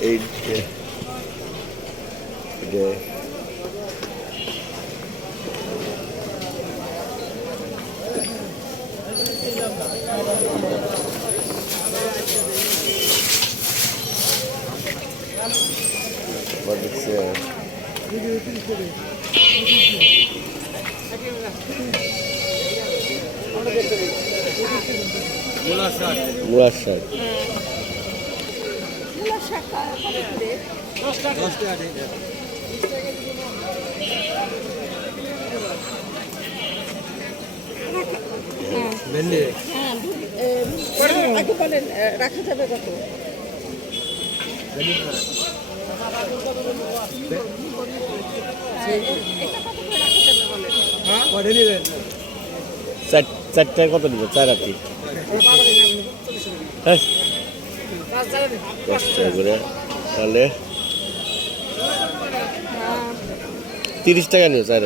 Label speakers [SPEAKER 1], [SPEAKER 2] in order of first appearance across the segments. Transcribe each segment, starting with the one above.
[SPEAKER 1] এই যে যে What is uh, মুলার শাক
[SPEAKER 2] আগে বলেন রাখা যাবে কত
[SPEAKER 1] চারটায় কত দিবে? চার আটি হ্যাঁ। করে। তাহলে তিরিশ টাকা নিও চার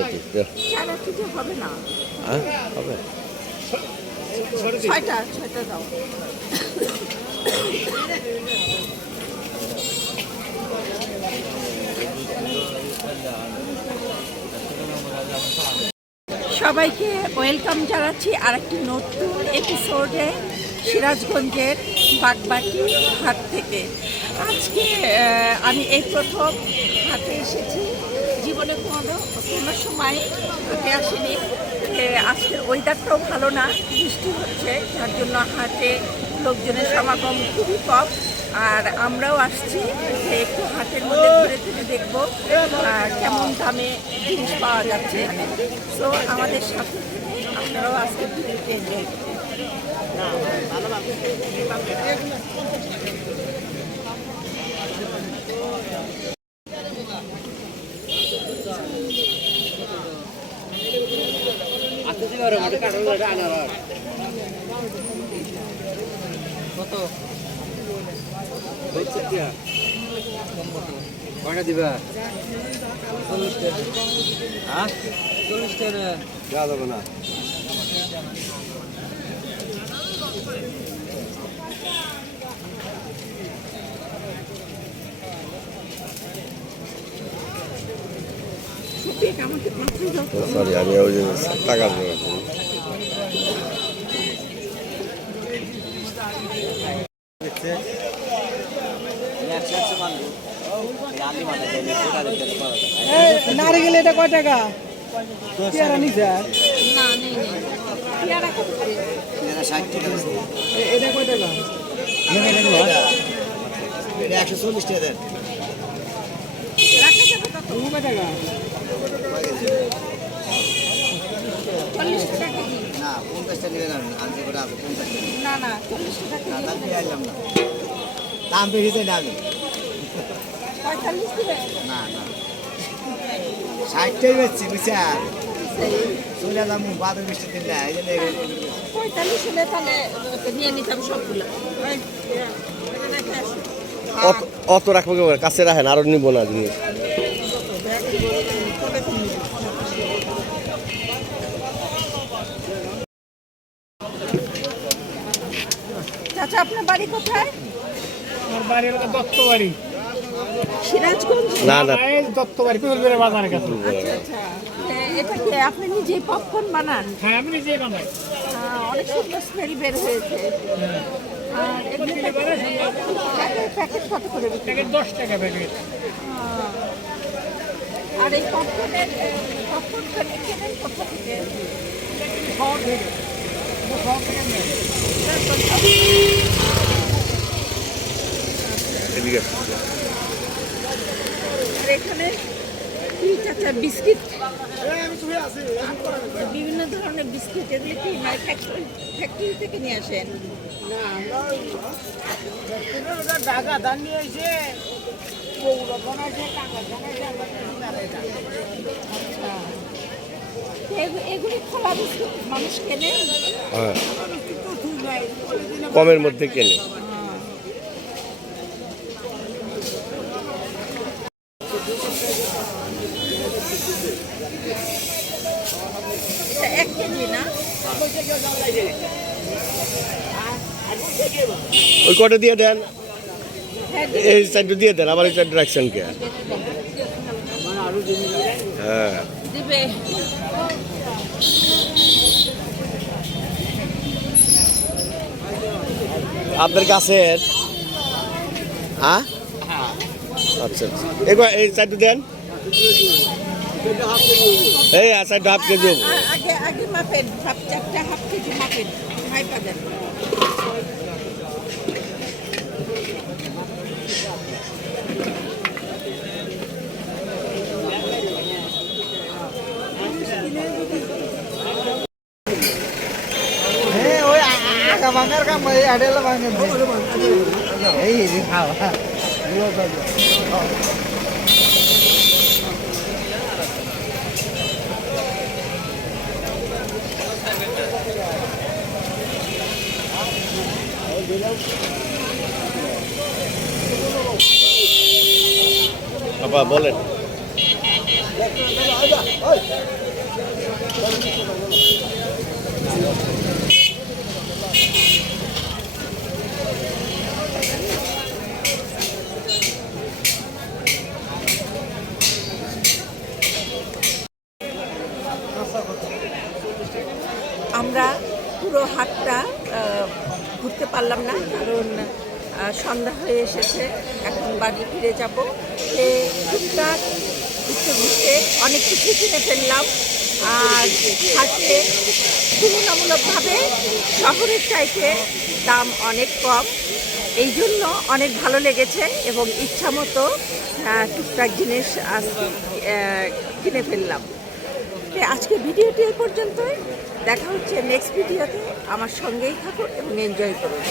[SPEAKER 1] হ্যাঁ হবে।
[SPEAKER 2] সবাইকে ওয়েলকাম জানাচ্ছি আর একটি নতুন এপিসোডে সিরাজগঞ্জের বাগবাটি হাট থেকে। আজকে আমি এই প্রথম হাটে এসেছি। জীবনে কোনো কোনো সময় হাটে আসিনি। আজকের ওয়েদারটাও ভালো না, বৃষ্টি হচ্ছে, যার জন্য হাটে লোকজনের সমাগম খুবই কম। আর আমরাও আসছি একটু হাটের মধ্যে ঘুরে ঘুরে দেখব কেমন দামে জিনিস পাওয়া যাচ্ছে। সো আমাদের সাথে আপনারাও আজকে করুন
[SPEAKER 3] কয়টা দিবা চল্লিশ টাকা হ্যাঁ চল্লিশ টাকা দেওয়া যাবে না
[SPEAKER 1] সরি আমি ওই জন্য টাকা দেবো
[SPEAKER 3] একশো একশো মানবো আলি কোটা দিতে পারো
[SPEAKER 4] নারিকেল এটা কয় টাকা। পেয়ারা নিছে?
[SPEAKER 2] না নেই নেই। পেয়ারা
[SPEAKER 3] ষাট টাকা
[SPEAKER 4] এটা কয় টাকা?
[SPEAKER 3] এটা একশো চল্লিশ টাকা দেন।
[SPEAKER 4] কয় টাকা?
[SPEAKER 3] না পঞ্চাশ টাকা নেবেন আনতে করে
[SPEAKER 2] না না
[SPEAKER 3] না না। দাম বেশি চাই না আমি না না। ষাটটাই বেচছি বুঝছেন? চলে যাব বাদে বৃষ্টি দিন না এই জন্য এগুলো বেচছি।
[SPEAKER 2] পঁয়তাল্লিশ হলে তাহলে নিয়ে নিতাম সবগুলো এই, এটা রেখে আসো।
[SPEAKER 1] অত রাখব কেমন কাছে রাখেন আরও নিবো না জিনিস।
[SPEAKER 2] চাচা আপনার বাড়ি কোথায়?
[SPEAKER 4] আমার বাড়ি হলো দত্ত বাড়ি
[SPEAKER 2] সিরাজগঞ্জ?
[SPEAKER 1] না না।
[SPEAKER 4] দত্ত বাড়ি পিপলবেড়ে বাজারের কাছে।
[SPEAKER 2] আচ্ছা আচ্ছা। এটা কি আপনি নিজে পপকর্ন বানান।
[SPEAKER 4] হ্যাঁ আমি নিজে বানাই।
[SPEAKER 2] অনেক সুন্দর স্মেল বের হয়েছে। আর প্যাকেট কত করে
[SPEAKER 4] প্যাকেট দশ টাকা প্যাকেট।
[SPEAKER 2] আর এই পপকর্নের পপকর্ন কেনেন কোথা থেকে
[SPEAKER 4] শহর থেকে? শহর থেকে
[SPEAKER 2] আর এখানে চাচা বিস্কিট? বিভিন্ন ধরনের বিস্কিট এগুলো কি মানে ফ্যাক্টরি ফ্যাক্টরি থেকে নিয়ে আসেন?
[SPEAKER 4] ধান নিয়ে এসে
[SPEAKER 2] আচ্ছা। এগুলি খোলা বিস্কুট মানুষ কেনে?
[SPEAKER 1] হ্যাঁ। কমের মধ্যে কেনে।
[SPEAKER 2] এটা এক কেজি না?
[SPEAKER 1] ওই কটা দিয়ে দেন?
[SPEAKER 2] হ্যাঁ
[SPEAKER 1] এই সাইড দিয়ে দেন আবার এই সাইড রাখছেন কে? হ্যাঁ।
[SPEAKER 2] দিবে।
[SPEAKER 1] আপনার কাছের হ্যাঁ আচ্ছা আচ্ছা। এই সাইডটা দেন। এই সাইডটা হাফ কেজি
[SPEAKER 2] আগে আগে মাপেন হাফ চারটা হাফ কেজি মাপেন ভাইপা দেন।
[SPEAKER 4] হ্যাঁ ওই আগা ভাঙার কাম এই আড়েলা ভাঙেন এই খাওয়া।
[SPEAKER 1] আপা বলেন।
[SPEAKER 2] আমরা পুরো আহ, ঘুরতে পারলাম না, কারণ সন্ধ্যা হয়ে এসেছে, এখন বাড়ি ফিরে যাব। সে টুকটাক ঘুরতে ঘুরতে অনেক কিছু কিনে ফেললাম, আর হাটে তুলনামূলকভাবে শহরের চাইতে দাম অনেক কম। এই জন্য অনেক ভালো লেগেছে এবং ইচ্ছা মতো টুকটাক জিনিস কিনে ফেললাম। আজকে ভিডিওটি এই পর্যন্তই। দেখা হচ্ছে নেক্সট ভিডিওতে আমার সঙ্গেই থাকুন এবং এনজয় করুন।